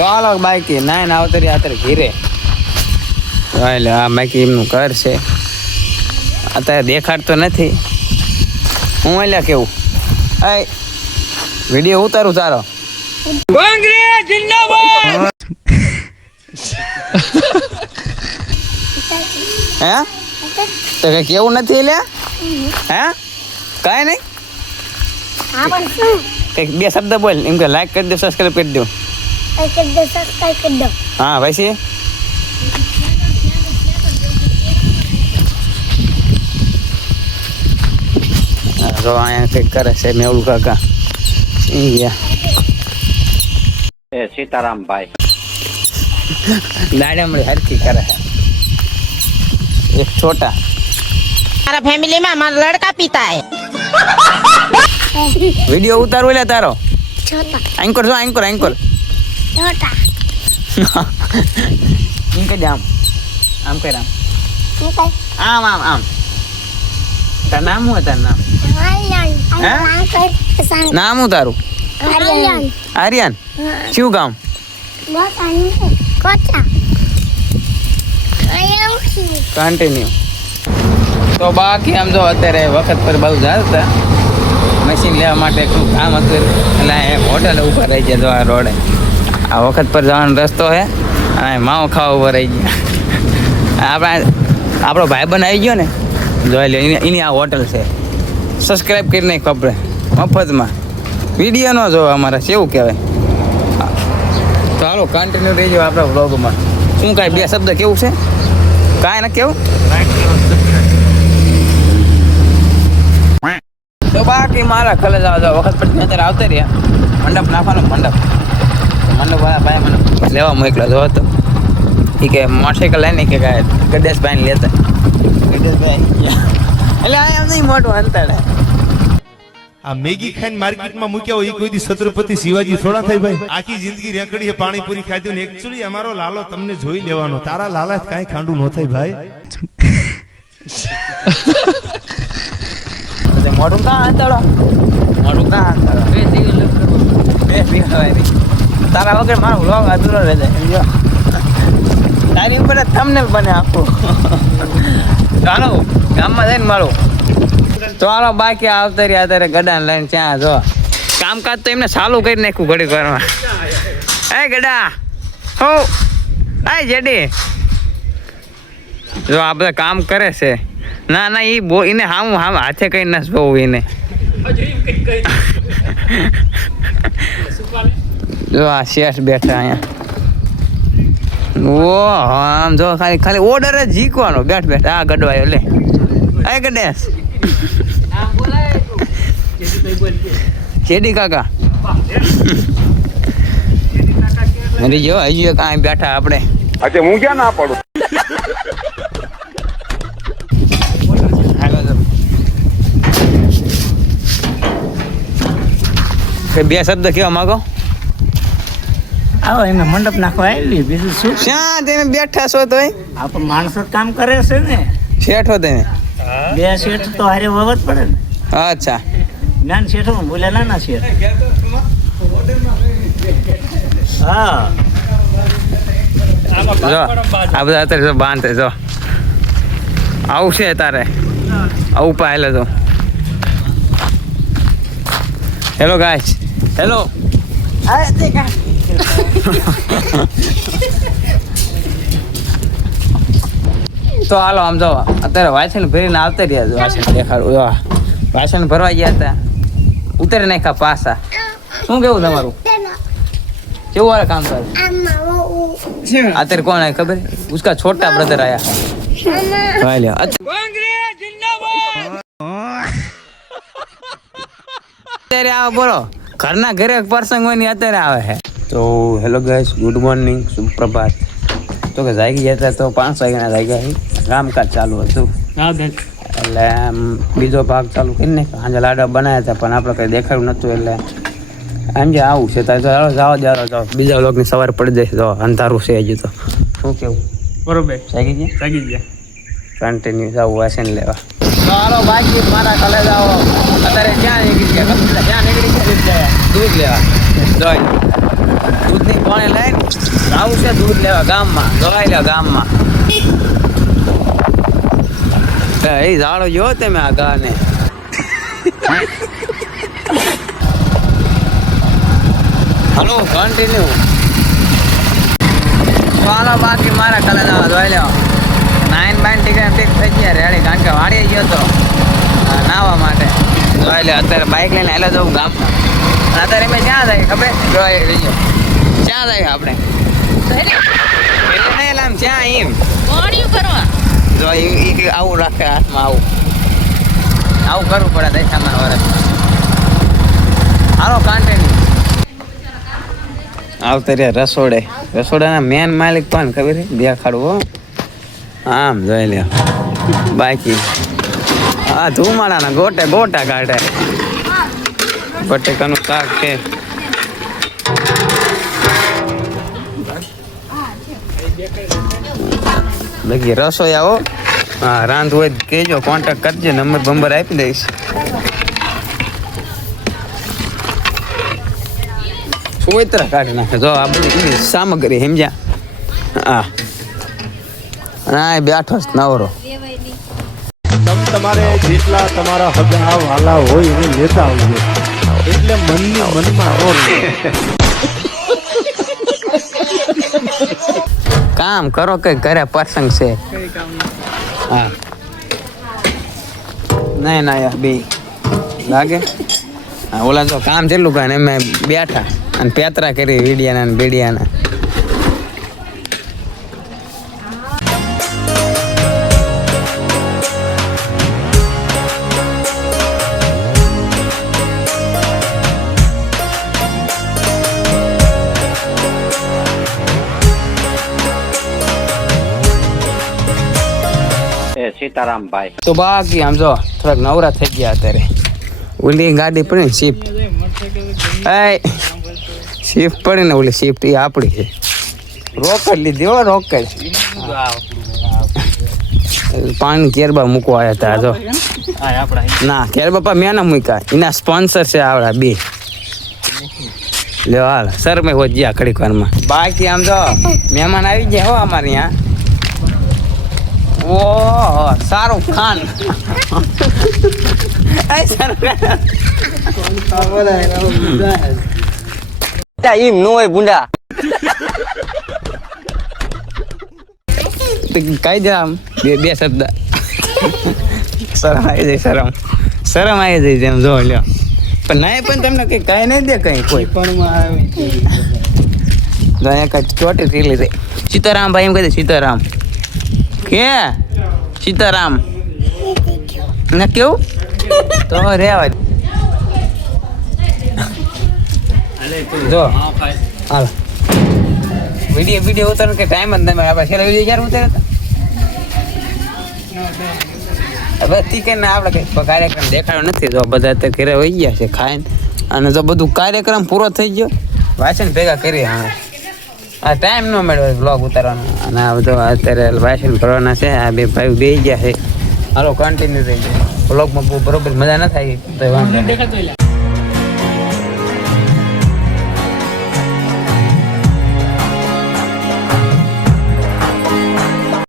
તો હાલો બાકી ના ના આવતરી અત્યારે ઘીરે એટલે આ બાકી એમનું ઘર છે અત્યારે દેખાડતો નથી હું એટલે કેવું એ વિડીયો ઉતારું તારો કોંગ્રેસ જિંદાબાદ હે તો કઈ કેવું નથી લે હે કાંઈ નહીં કંઈક બે શબ્દ બોલ એમ કે લાઈક કરી દો સબસ્ક્રાઈબ કરી દો હા ભાઈ જો અહીંયા કંઈક કરે છે મેહુલ કાકા सीताराम भाई दाढ़ी हरकी करे है एक छोटा हमारा फैमिली में हमारा लड़का पीता है वीडियो उतारो ले तारो छोटा एंकर जो एंकर एंकर छोटा इनके जाम आम के राम आम आम आम तार नाम हुआ तार नाम नाम हूँ तारू आर्यन क्यों गाँव कंटिन्यू तो बाकी हम जो અત્યારે વખત પર બહુ જતા મશીન લેવા માટે શું કામ હતું એટલે હોટલ ઉપર રહી ગયા જો આ રોડે આ વખત પર જવાનો રસ્તો છે અને માવો ખાવા ઉપર રહી ગયા આપણો ભાઈબંધ આવી ગયો ને જોઈ લે એની આ હોટલ છે સબસ્ક્રાઈબ કરી નાખ આપણે મફતમાં વિડીયો ન જોવા અમારા કેવું કહેવાય તો હાલો કન્ટિન્યુ રહી જાઓ આપણા વ્લોગમાં શું કાંઈ બે શબ્દ કેવું છે કાંઈ ના કેવું તો બાકી મારા ખલે જવા વખત પછી અત્યારે આવતા રહ્યા મંડપ નાખવાનો મંડપ વાળા ભાઈ મને લેવા મોકલો જો હતો એ કે મોટરસાઇકલ લઈને કે ગડેશભાઈને લેતા ગડેશભાઈ એટલે આ એમ નહીં મોટું અંતર આ મેગી ખાઈને માર્કેટમાં મૂક્યા હોય એ કોઈ દી છત્રપતિ શિવાજી થોડા થાય ભાઈ આખી જિંદગી રેકડી પાણીપુરી ખાધી ને એકચ્યુઅલી અમારો લાલો તમને જોઈ લેવાનો તારા લાલા કાંઈ ખાંડું ન થાય ભાઈ મોટું કાં અંતળો બે તારા વગર મારો વ્લોગ અધૂરો રહી જાય તારી ઉપર થંબનેલ બને આખું ચાલો ગામમાં જઈને મારું તો હાલો બાકી આવતા રહ્યા અત્યારે ગડાને લઈને ત્યાં જો કામકાજ તો એમને ચાલુ કરી નાખ્યું ઘડીક વારમાં એ ગડા હો એ જેડી જો આ બધા કામ કરે છે ના ના એ બો એને હામ હાથે કઈ ના બહુ એને જો આ શેઠ બેઠા અહીંયા ઓ આમ જો ખાલી ઓર્ડર જ જીકવાનો બેઠ આ ગડવાયો લે એ ગડેશ ચેડી કાકા અરે જો હજી કાંઈ બેઠા આપણે अच्छा હું ક્યાં ના પડું બે શબ્દ કેવા માંગો આવો એમાં મંડપ નાખવા આવી બીજું શું શ્યાં તમે બેઠા છો તો આપણે માણસો કામ કરે છે ને શેઠો તમે બે શેઠ તો હારે વવત પડે ને અચ્છા જ્ઞાન શેઠો બોલે ના શેઠ હા જો આ બધા અત્યારે બાંધે જો આવું છે તારે આવું પાયેલો તો હેલો ગાઈસ હેલો તો હાલો આમ જો અત્યારે વાસણ ભરીને આવતા રહ્યા જો વાસણ દેખાડું વાસણ ભરવા ગયા હતા ઉતરી નાખ્યા પાછા શું કેવું તમારું કેવું વાળા કામ કરે અત્યારે કોણ આય ખબર उसका छोटा ब्रदर आया है અત્યારે આવે બોલો ઘરના ઘરે પ્રસંગ હોય ને અત્યારે આવે છે તો હેલો ગાઈસ ગુડ મોર્નિંગ સુપ્રભાત તો કે જાગી જતા તો 5 વાગ્યાના જાગ્યા કામકાજ ચાલુ હતું એટલે બીજો ભાગ ચાલુ કરીને સાંજે લાડવા બનાવ્યા હતા પણ આપણે કંઈ દેખાડ્યું નહોતું એટલે સાંજે આવું છે તો જાઓ બીજા લોકોની સવાર પડી જશે તો અંધારું છે હજુ તો શું કેવું બરોબર જાગી ગયા કન્ટિન્યુ જાવ વાસણ લેવા ચાલો બાકી મારા કાલે જાઓ અત્યારે ક્યાં નીકળી ગયા દૂધ લેવા જોઈ દૂધની પાણી લઈને આવું છે દૂધ લેવા ગામમાં દવાઈ લેવા ગામમાં એ ઝાડો જો તમે આ ગાને હલો કન્ટિન્યુ ચાલો બાકી મારા કલર દવાઈ લેવા 9 બાય ટિકિટ થઈ ગયા રેડી કારણ કે વાડીએ ગયો તો નાવા માટે દવાઈ લે અત્યારે બાઇક લઈને હાલે જવું ગામમાં અત્યારે મેં ક્યાં જાય ખબર દવાઈ લઈ ક્યાં જાય આપણે એટલે આમ ક્યાં એમ જો આવું રાખે હાથમાં આવું કરવું પડે દશામાં વરસ હાલો કન્ટિન્યુ આવતા રહ્યા રસોડાના મેન માલિક કોણ ખબર છે દેખાડવો આમ જોઈ લે બાકી હા ધુમાડાના ગોટા કાઢે બટેકાનું શાક છે બાકી રસોઈ આવો હા રાંધ હોય કહેજો કોન્ટેક્ટ કરજો નંબર આપી દઈશ સોયત્રા કાઢી નાખે જો આ બધી સામગ્રી સમજ્યા હા બેઠો જ નવરો તમારે જેટલા તમારા હગા વાલા હોય એને લેતા આવજો એટલે મનની મનમાં નો રહે. કામ કરો કે ઘરે પ્રસંગ છે હા નહીં ના યાર બે લાગે હા ઓલા તો કામ જેટલું કાંઈ અમે બેઠા અને પેતરા કરી વીડિયાના ને બેડિયાના સીતારામભાઈ તો બાકી આમ જો થોડાક નવરા થઈ ગયા અત્યારે ઓલી ગાડી પડી ને શિફ્ટ શિફ્ટ પડી ને ઓલી શિફ્ટ એ આપણી છે રોકડ લીધી હો રોકડ પાણી કેરબા મૂકવા આવ્યા હતા જો ના કેર બાપા મેં ના મૂક્યા એના સ્પોન્સર છે આવડા બે લ્યો હાલ સર મેં હોત ગયા ઘડીક વારમાં બાકી આમ જો મહેમાન આવી ગયા હો અમારે અહીંયા ઓહો શાહરુખ ખાન એમ નો હોય બુંડા કઈ દે આમ બે શબ્દ શરમ આવી જાય શરમ આવી જાય એમ જો લ્યો પણ નહીં પણ તમને કઈ કઈ નહીં દે કઈ કોઈ પણ એક ચોટી રીલી રે સીતારામ ભાઈ એમ કહી દે સીતારામ કે સીતારામ ને કેવું તો રેવા જો હાલ વિડીયો ઉતાર કે ટાઈમ જ નહીં આપણે છેલ્લા વિડીયો ક્યારે ઉતાર્યા હતા હવે ઠીક ને આપણે કઈ કાર્યક્રમ દેખાડ્યો નથી જો બધા અત્યારે ઘરે વહી ગયા છે ખાઈને અને જો બધું કાર્યક્રમ પૂરો થઈ ગયો વાસણ ભેગા કરી હવે આ ટાઈમ ન મળ્યો બ્લોગ ઉતારવાનો અને આ બધો અત્યારે વાસણ ભરવાના છે આ બે ભાઈ બે ગયા છે હાલો કન્ટિન્યુ થઈ ગયો બ્લોગમાં બરોબર મજા ન થાય તો વાંધો નહીં.